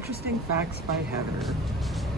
Interesting facts by Heather.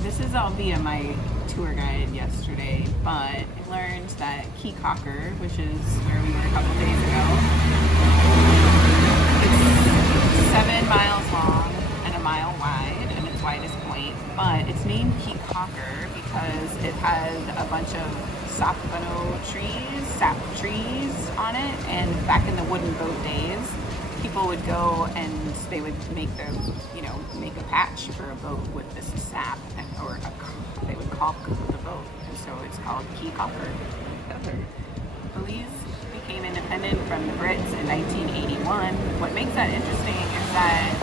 This is all via my tour guide yesterday, but I learned that Key Cocker, which is where we were a couple days ago, it's 7 miles long and a mile wide and its widest point, but it's named Key Cocker because it had a bunch of sap trees on it, and back in the wooden boat days, people would go and they would make make a patch for a boat with this sap, they would caulk the boat, and so it's called Key Cocker. Belize became independent from the Brits in 1981. What makes that interesting is that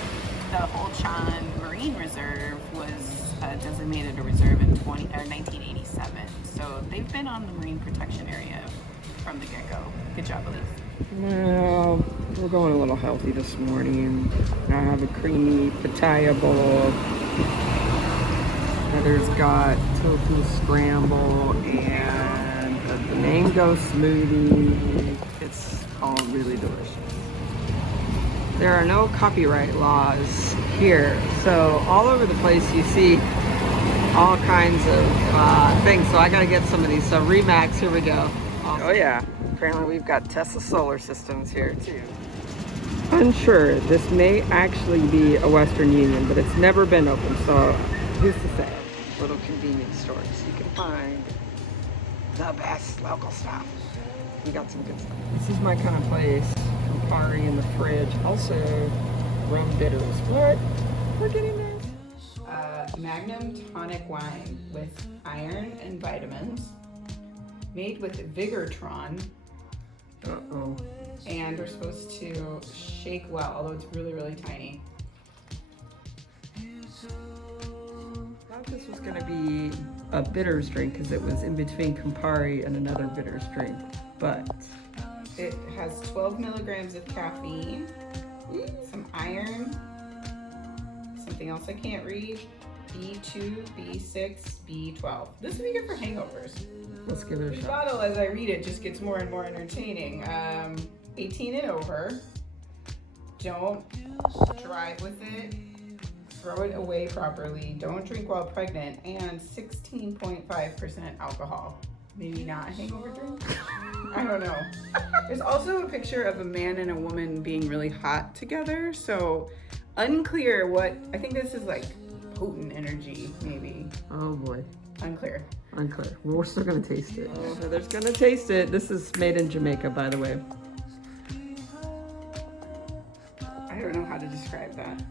the Ho Chan Marine Reserve was designated a reserve in 1987. So they've been on the marine protection area from the get-go. Good job, Belize. Well, we're going a little healthy this morning. I have a creamy pitaya bowl. Heather's got tofu scramble and the mango smoothie. It's all really delicious. There are no copyright laws here, so all over the place you see all kinds of things. So I gotta get some of these. So Remax, here we go. Awesome. Oh yeah. Apparently we've got Tesla solar systems here too. Unsure, this may actually be a Western Union, but it's never been open, so who's to say? Little convenience stores. You can find the best local stuff. We got some good stuff. This is my kind of place. Campari in the fridge. Also, rum bitters. What? We're getting there. Magnum tonic wine with iron and vitamins, made with Vigortron. Uh-oh. And we're supposed to shake well, although it's really, really tiny. I thought this was going to be a bitters drink because it was in between Campari and another bitters drink, but it has 12 milligrams of caffeine, some iron, something else I can't read, B2, B6, B12. This would be good for hangovers. Let's give it a The shot. bottle, as I read it, just gets more and more entertaining. 18 and over. Don't drive with it. Throw it away properly. Don't drink while pregnant. And 16.5% alcohol. Maybe not a hangover drink? I don't know. There's also a picture of a man and a woman being really hot together. So unclear what, I think this is like potent energy, maybe. Oh boy. Unclear. Unclear. Well, we're still gonna taste it. Oh, Heather's gonna taste it. This is made in Jamaica, by the way. I don't know how to describe that.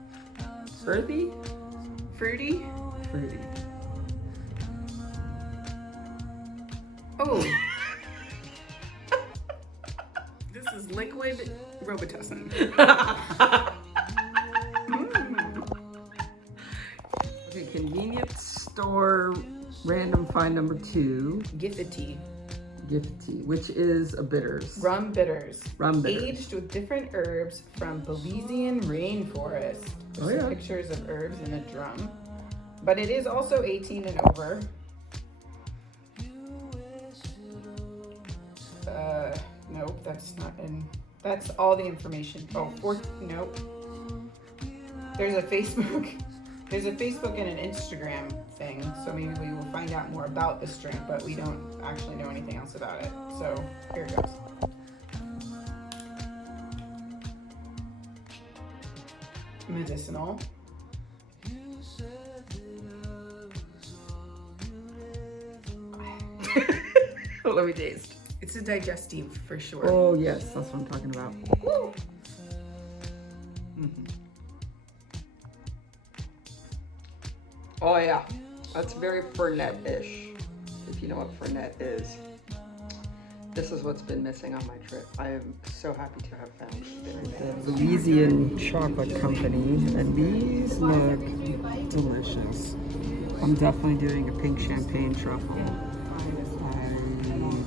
Earthy? Fruity? Fruity. Oh. This is liquid Robitussin. Okay, convenience store random find number 2. Gifty. Gifty, which is a bitters. Rum bitters. Rum bitters. Aged with different herbs from Belizean rainforest. There's some pictures of herbs in a drum. But it is also 18 and over. Nope, that's not in. That's all the information. Nope. There's a Facebook and an Instagram thing, so maybe we will find out more about this drink, but we don't actually know anything else about it. So here it goes. Medicinal. Let me taste. It's a digestive for sure. Oh yes, that's what I'm talking about. Woo. Mm-hmm. Oh yeah, that's very Fernet-ish, if you know what Fernet is. This is what's been missing on my trip. I am so happy to have found the Belizean Chocolate Company, and these look delicious. I'm definitely doing a pink champagne truffle.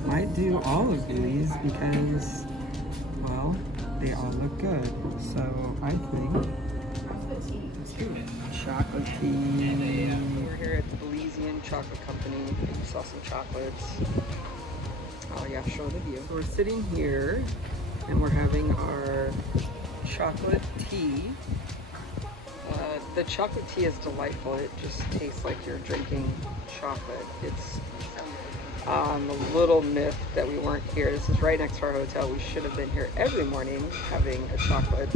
I might do all of these because, well, they all look good. So I think chocolate tea. We're here at the Belizean Chocolate Company. We saw some chocolates. Oh yeah, show the view. We're sitting here and we're having our chocolate tea. The chocolate tea is delightful. It just tastes like you're drinking chocolate. It's a little myth that we weren't here. This is right next to our hotel. We should have been here every morning having a chocolate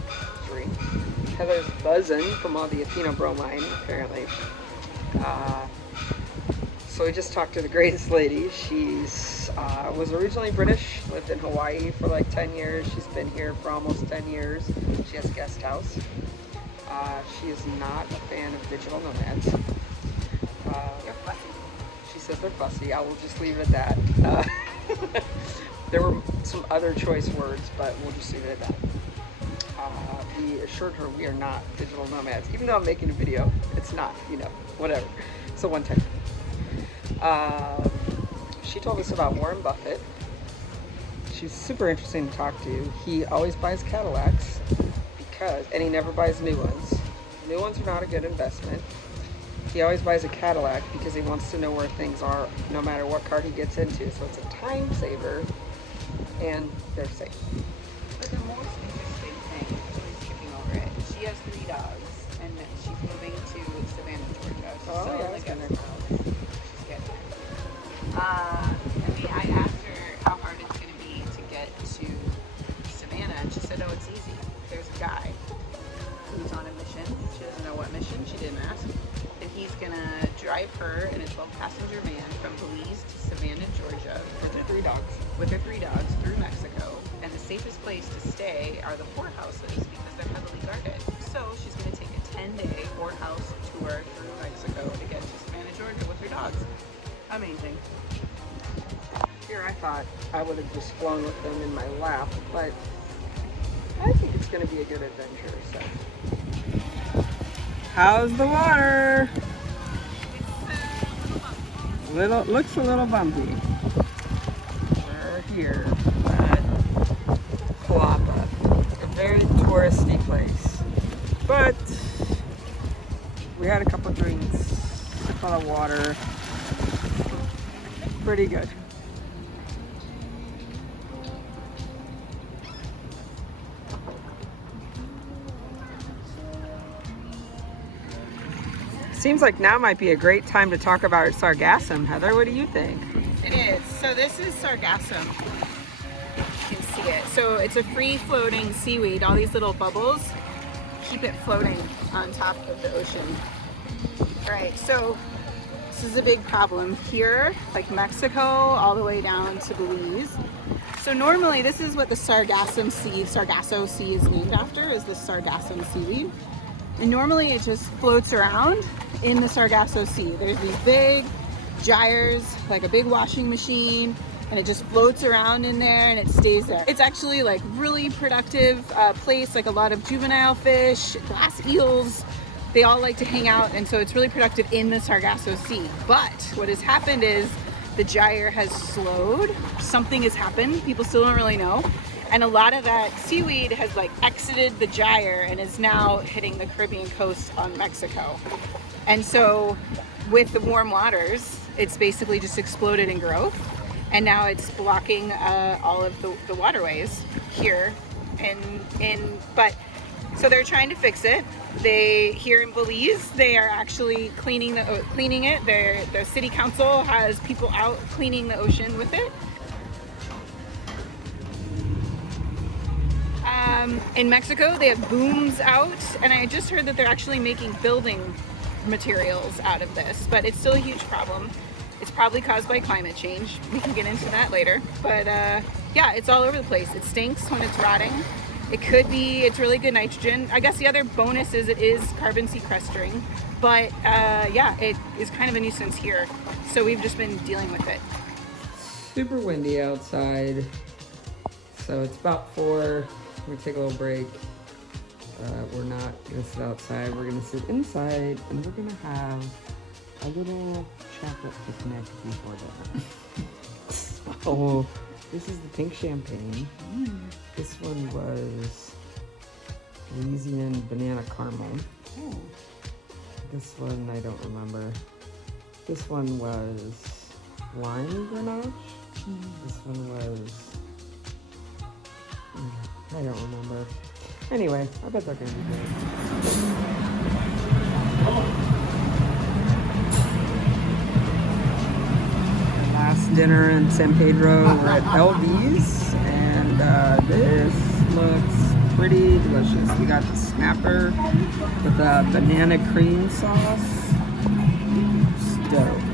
drink. Heather's buzzing from all the ethenobromine, apparently. So we just talked to the greatest lady. She's was originally British, lived in Hawaii for like 10 years. She's been here for almost 10 years. She has a guest house. She is not a fan of digital nomads. You're fussy. She says they're fussy. I will just leave it at that. There were some other choice words, but we'll just leave it at that. We assured her we are not digital nomads, even though I'm making a video. It's not, you know, whatever. It's a one-time. She told us about Warren Buffett. She's super interesting to talk to. He always buys Cadillacs and he never buys new ones. New ones are not a good investment. He always buys a Cadillac because he wants to know where things are no matter what car he gets into. So it's a time saver and they're safe. But the most interesting thing, I'm skipping over it, she has 3 dogs and she's moving to Savannah, Georgia. She's Oh, still yeah, in the that's guest house. She's getting there. I asked her how hard it's going to be to get to Savannah, and she said, oh, it's easy. There's a guy who's on a mission. She doesn't know what mission, she didn't ask. And he's going to drive her in a 12-passenger van from Belize to Savannah, Georgia. With her 3 dogs. With her 3 dogs through Mexico. And the safest place to stay are the poorhouses because they're heavily guarded. So she's going to take a 10-day poorhouse tour through Mexico to get to Savannah, Georgia with her dogs. Amazing. Here I thought I would have just flown with them in my lap, but I think it's going to be a good adventure. So, how's the water? Looks a little bumpy. We're here at Palapa, a very touristy place, but we had a couple drinks, sip on the water. Pretty good. Seems like now might be a great time to talk about sargassum. Heather, what do you think? It is. So this is sargassum. You can see it. So it's a free-floating seaweed. All these little bubbles keep it floating on top of the ocean. All right, so this is a big problem here, like Mexico, all the way down to Belize. So normally this is what the Sargasso Sea is named after, is the sargassum seaweed. And normally it just floats around in the Sargasso Sea. There's these big gyres, like a big washing machine, and it just floats around in there and it stays there. It's actually like really productive place, like a lot of juvenile fish, glass eels, they all like to hang out, and so it's really productive in the Sargasso Sea. But what has happened is the gyre has slowed. Something has happened, people still don't really know. And a lot of that seaweed has like exited the gyre and is now hitting the Caribbean coast on Mexico. And so with the warm waters, it's basically just exploded in growth. And now it's blocking all of the waterways here. So they're trying to fix it. Here in Belize, they are actually cleaning it. The city council has people out cleaning the ocean with it. In Mexico, they have booms out, and I just heard that they're actually making building materials out of this, but it's still a huge problem. It's probably caused by climate change. We can get into that later. But yeah, it's all over the place. It stinks when it's rotting. It's really good nitrogen. I guess the other bonus is it is carbon sequestering, but yeah, it is kind of a nuisance here. So we've just been dealing with it. Super windy outside, so it's about 4. We're gonna take a little break. We're not gonna sit outside, we're gonna sit inside, and we're gonna have a little chocolate picnic before dinner. So, this is the pink champagne. This one was Louisiana banana caramel. Oh. This one I don't remember. This one was lime grenache. This one was I don't remember. Anyway, I bet they're gonna be good. Last dinner in San Pedro, we're at LV's, and this looks pretty delicious. We got the snapper with a banana cream sauce. It's dope.